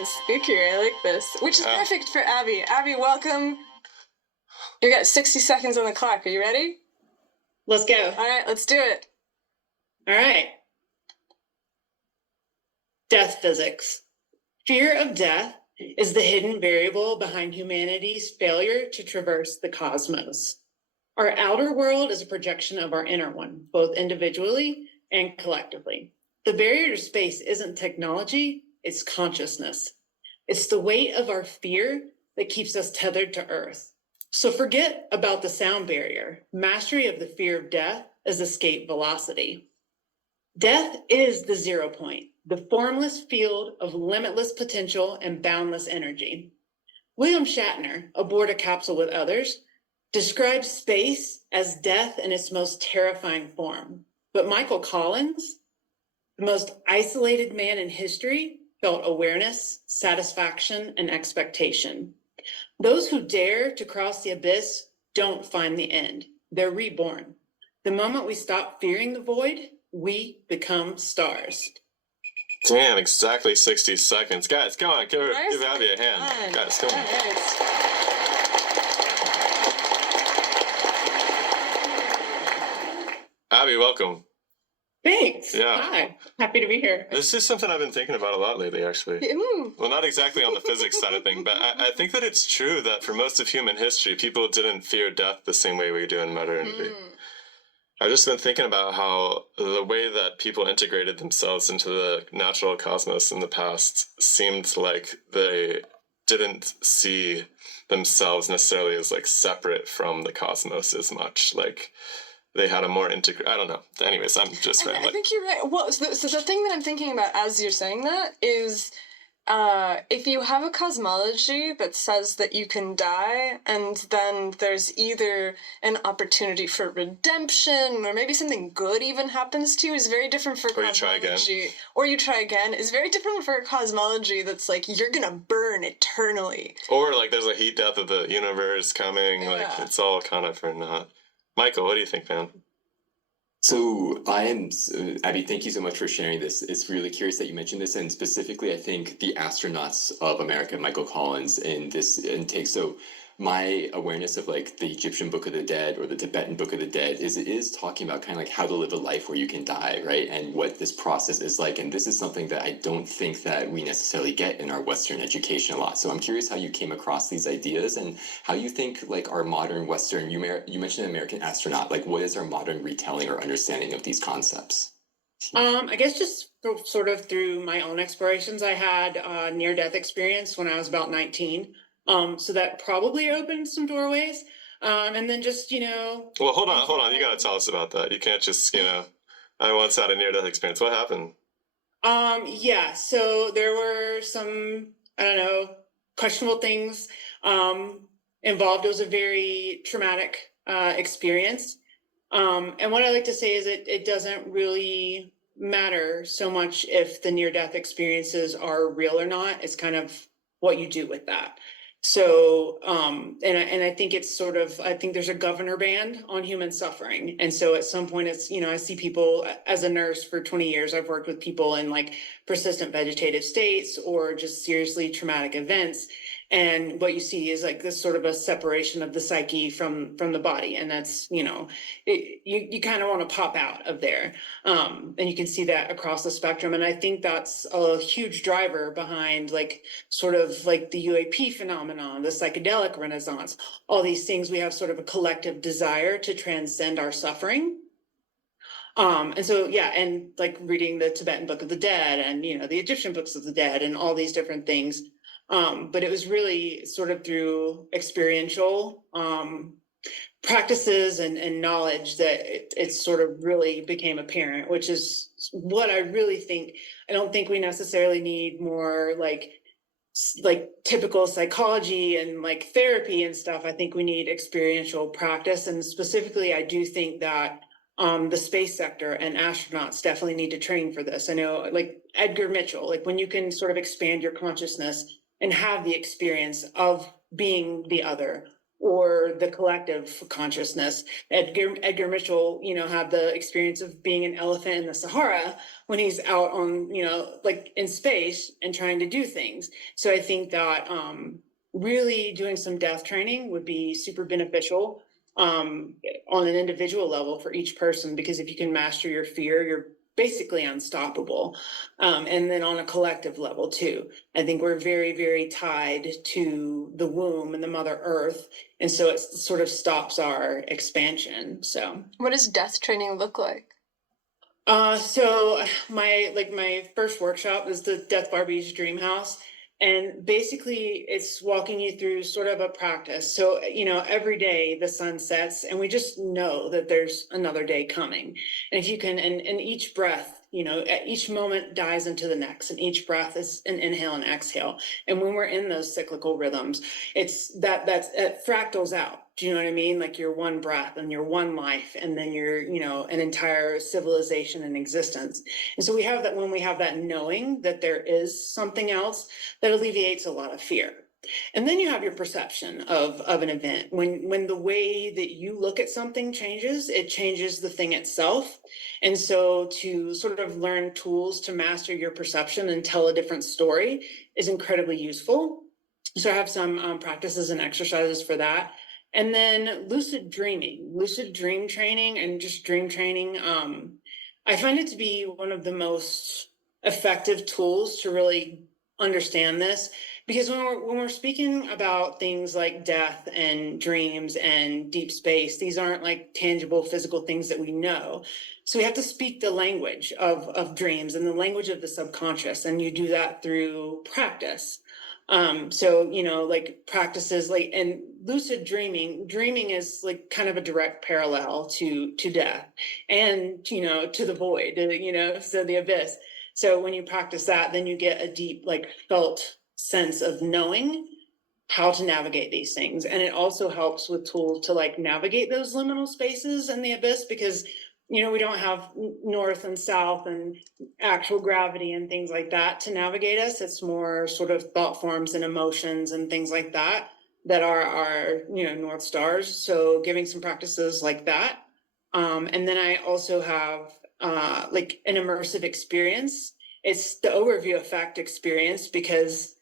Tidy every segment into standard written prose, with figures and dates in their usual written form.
and spookier. I like this. Which is perfect for Abby. Abby, welcome. You got 60 seconds on the clock. Are you ready? Let's go. All right, let's do it. All right. Death physics. Fear of death is the hidden variable behind humanity's failure to traverse the cosmos. Our outer world is a projection of our inner one, both individually and collectively. The barrier to space isn't technology, it's consciousness. It's the weight of our fear that keeps us tethered to Earth. So forget about the sound barrier. Mastery of the fear of death is escape velocity. Death is the 0 point, the formless field of limitless potential and boundless energy. William Shatner, aboard a capsule with others, describes space as death in its most terrifying form. But Michael Collins, the most isolated man in history, felt awareness, satisfaction, and expectation. Those who dare to cross the abyss don't find the end. They're reborn. The moment we stop fearing the void, we become stars. Damn, exactly 60 seconds. Guys, come on, give Abby a hand. Guys, come on. Abby, welcome. Thanks. Yeah. Hi. Happy to be here. This is something I've been thinking about a lot lately, actually. Well, not exactly on the physics side of things, but I think that it's true that for most of human history, people didn't fear death the same way we do in modernity. I've just been thinking about how the way that people integrated themselves into the natural cosmos in the past seemed like they didn't see themselves necessarily as like separate from the cosmos as much. Like they had a more I don't know. Anyways, I'm just rambling. I think you're right. Well, so the thing that I'm thinking about as you're saying that is if you have a cosmology that says that you can die, and then there's either an opportunity for redemption, or maybe something good even happens to you, is very different for cosmology. Or you try again. Is very different for a cosmology that's like, you're gonna burn eternally. Or like there's a heat death of the universe coming. Yeah. Like it's all kind of for naught. Michael, what do you think, man? So Abby, thank you so much for sharing this. It's really curious that you mentioned this, and specifically, I think the astronauts of America, Michael Collins, in this intake. So my awareness of like the Egyptian Book of the Dead or the Tibetan Book of the Dead is it is talking about kind of like how to live a life where you can die, right? And what this process is like. And this is something that I don't think that we necessarily get in our Western education a lot. So I'm curious how you came across these ideas and how you think like our modern Western, you mentioned American astronaut, like what is our modern retelling or understanding of these concepts? I guess just sort of through my own explorations, I had a near-death experience when I was about 19. So that probably opened some doorways. And then just, Well, hold on. You got to tell us about that. You can't just, I once had a near-death experience. What happened? Yeah. So there were some, I don't know, questionable things involved. It was a very traumatic experience. And what I like to say is it doesn't really matter so much if the near-death experiences are real or not. It's kind of what you do with that. So, and I think it's sort of, I think there's a governor band on human suffering. And so at some point it's, I see people as a nurse for 20 years, I've worked with people in like persistent vegetative states or just seriously traumatic events. And what you see is like this sort of a separation of the psyche from the body. And that's, you kind of want to pop out of there. And you can see that across the spectrum. And I think that's a huge driver behind like sort of like the UAP phenomenon, the psychedelic renaissance, all these things. We have sort of a collective desire to transcend our suffering. And so, yeah, and like reading the Tibetan Book of the Dead and, the Egyptian Books of the Dead and all these different things. But it was really sort of through experiential practices and knowledge that it sort of really became apparent, which is what I really think. I don't think we necessarily need more like typical psychology and like therapy and stuff. I think we need experiential practice. And specifically, I do think that the space sector and astronauts definitely need to train for this. I know like Edgar Mitchell, like when you can sort of expand your consciousness and have the experience of being the other or the collective consciousness. Edgar Mitchell, had the experience of being an elephant in the Sahara when he's out on, like in space and trying to do things. So I think that really doing some death training would be super beneficial on an individual level for each person, because if you can master your fear, you're basically unstoppable. And then on a collective level too, I think we're very, very tied to the womb and the Mother Earth. And so it sort of stops our expansion. So what does death training look like? So my first workshop is the Death Barbie's Dream House. And basically it's walking you through sort of a practice. So, every day the sun sets and we just know that there's another day coming. And if you can, and each breath, at each moment dies into the next, and each breath is an inhale and exhale. And when we're in those cyclical rhythms, it fractals out. Do you know what I mean? Like your one breath and your one life, and then your, an entire civilization and existence. And so we have that, when we have that knowing that there is something else, that alleviates a lot of fear. And then you have your perception of an event. When the way that you look at something changes, it changes the thing itself. And so to sort of learn tools to master your perception and tell a different story is incredibly useful. So I have some practices and exercises for that. And then lucid dream training, and just dream training. I find it to be one of the most effective tools to really understand this, because when we're speaking about things like death and dreams and deep space, these aren't like tangible physical things that we know. So we have to speak the language of dreams and the language of the subconscious, and you do that through practice. So, like practices like, and lucid dreaming is like kind of a direct parallel to death and, to the void, so the abyss. So when you practice that, then you get a deep, like felt sense of knowing how to navigate these things. And it also helps with tools to like navigate those liminal spaces in the abyss, because we don't have north and south and actual gravity and things like that to navigate us. It's more sort of thought forms and emotions and things like that are our, North Stars. So giving some practices like that. And then I also have like an immersive experience. It's the overview effect experience, because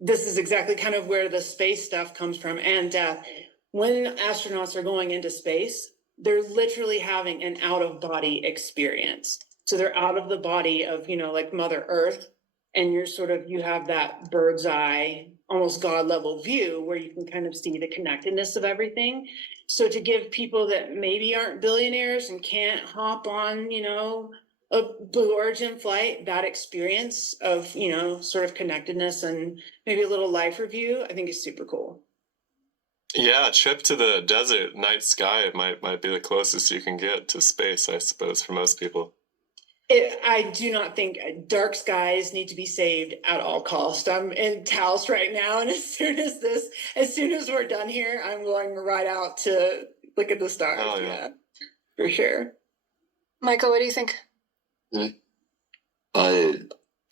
this is exactly kind of where the space stuff comes from, and death. When astronauts are going into space, they're literally having an out of body experience. So they're out of the body of, like Mother Earth, and you have that bird's eye, almost God level view where you can kind of see the connectedness of everything. So to give people that maybe aren't billionaires and can't hop on, a Blue Origin flight, that experience of, sort of connectedness and maybe a little life review, I think is super cool. Yeah, a trip to the desert night sky might be the closest you can get to space, I suppose, for most people. I do not think dark skies need to be saved at all cost. I'm in Taos right now, and as soon as we're done here, I'm going right out to look at the stars. Oh, yeah, for sure. Michael, what do you think?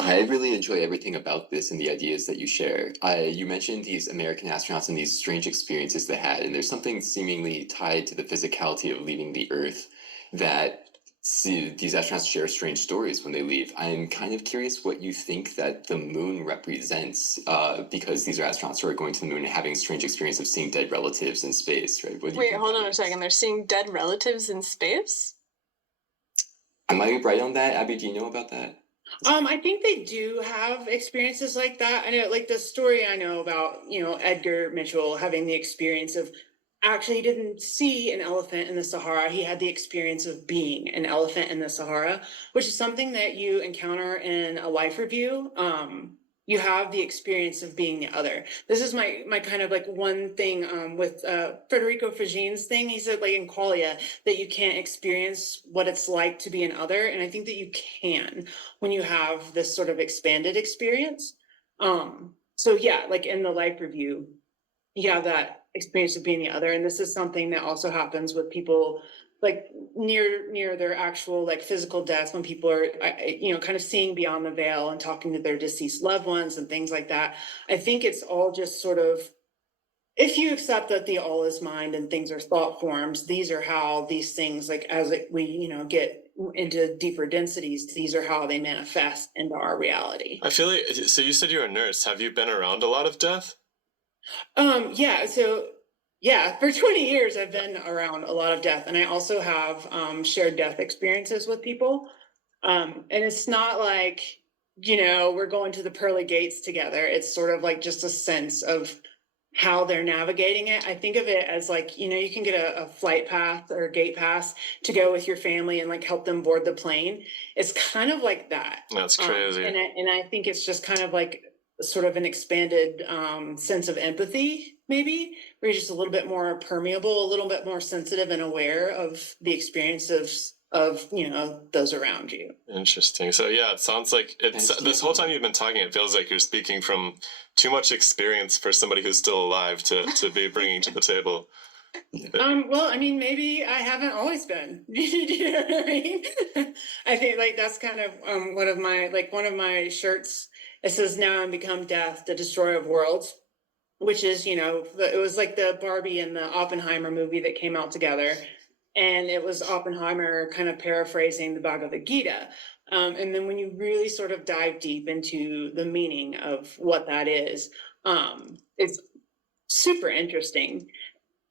I really enjoy everything about this and the ideas that you share. You mentioned these American astronauts and these strange experiences they had, and there's something seemingly tied to the physicality of leaving the Earth that these astronauts share strange stories when they leave. I'm kind of curious what you think that the moon represents, because these are astronauts who are going to the moon and having a strange experience of seeing dead relatives in space, right? Wait, hold on a second. They're seeing dead relatives in space? Am I right on that? Abby, do you know about that? I think they do have experiences like that. I know, like the story I know about, Edgar Mitchell having the experience of actually he didn't see an elephant in the Sahara. He had the experience of being an elephant in the Sahara, which is something that you encounter in a life review. You have the experience of being the other. This is my kind of like one thing with Federico Fagin's thing. He said like in Qualia that you can't experience what it's like to be an other. And I think that you can when you have this sort of expanded experience. So yeah, like in the life review, you have that experience of being the other. And this is something that also happens with people like near their actual like physical death, when people are kind of seeing beyond the veil and talking to their deceased loved ones and things like that. I think it's all just sort of if you accept that the all is mind and things are thought forms, these are how these things, like as we get into deeper densities, these are how they manifest into our reality. I feel like, so you said you're a nurse. Have you been around a lot of death? Yeah, so yeah, for 20 years I've been around a lot of death, and I also have shared death experiences with people. And it's not like, we're going to the pearly gates together. It's sort of like just a sense of how they're navigating it. I think of it as like, you can get a flight path or a gate pass to go with your family and like help them board the plane. It's kind of like that. That's crazy. And I think it's just kind of like sort of an expanded sense of empathy, maybe, where you're just a little bit more permeable, a little bit more sensitive and aware of the experience of those around you. Interesting. So yeah, it sounds like this whole time you've been talking, it feels like you're speaking from too much experience for somebody who's still alive to be bringing to the table. Well, I mean, maybe I haven't always been. Do you know what I mean? I think like that's kind of one of my shirts. It says, "Now I'm become death, the destroyer of worlds," which is, it was like the Barbie and the Oppenheimer movie that came out together. And it was Oppenheimer kind of paraphrasing the Bhagavad Gita. And then when you really sort of dive deep into the meaning of what that is, it's super interesting.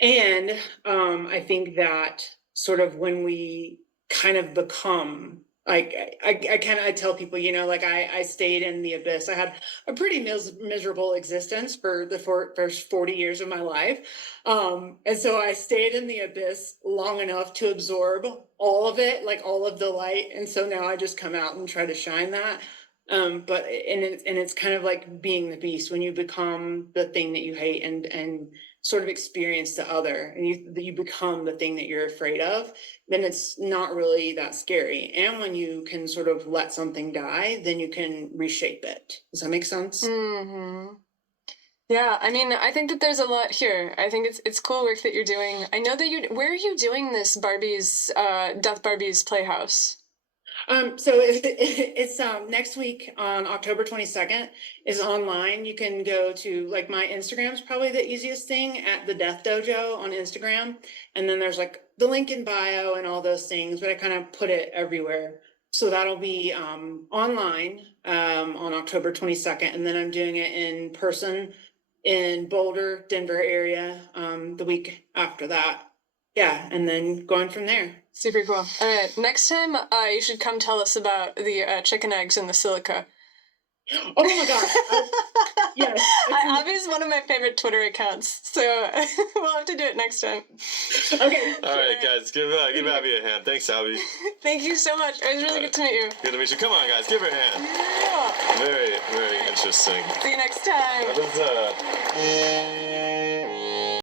And I think that sort of when we kind of become like, I tell people, like I stayed in the abyss. I had a pretty miserable existence for the first 40 years of my life. And so I stayed in the abyss long enough to absorb all of it, like all of the light. And so now I just come out and try to shine that. It's kind of like being the beast when you become the thing that you hate and sort of experience the other, and you become the thing that you're afraid of, then it's not really that scary. And when you can sort of let something die, then you can reshape it. Does that make sense? Mm-hmm. Yeah, I mean, I think that there's a lot here. I think it's cool work that you're doing. I know that where are you doing this Death Barbie's Playhouse? So it's next week on October 22nd is online. You can go to like my Instagram's probably the easiest thing, at the Death Dojo on Instagram. And then there's like the link in bio and all those things, but I kind of put it everywhere. So that'll be online on October 22nd. And then I'm doing it in person in Boulder, Denver area the week after that. Yeah, and then going from there. Super cool. All right, next time you should come tell us about the chicken eggs and the silica. Oh my gosh. Yes. Abby's one of my favorite Twitter accounts, so we'll have to do it next time. Okay. All right, guys, give Abby a hand. Thanks, Abby. Thank you so much. It was really good to meet you. Good to meet you. Come on, guys, give her a hand. Yeah. Very, very interesting. See you next time. That was,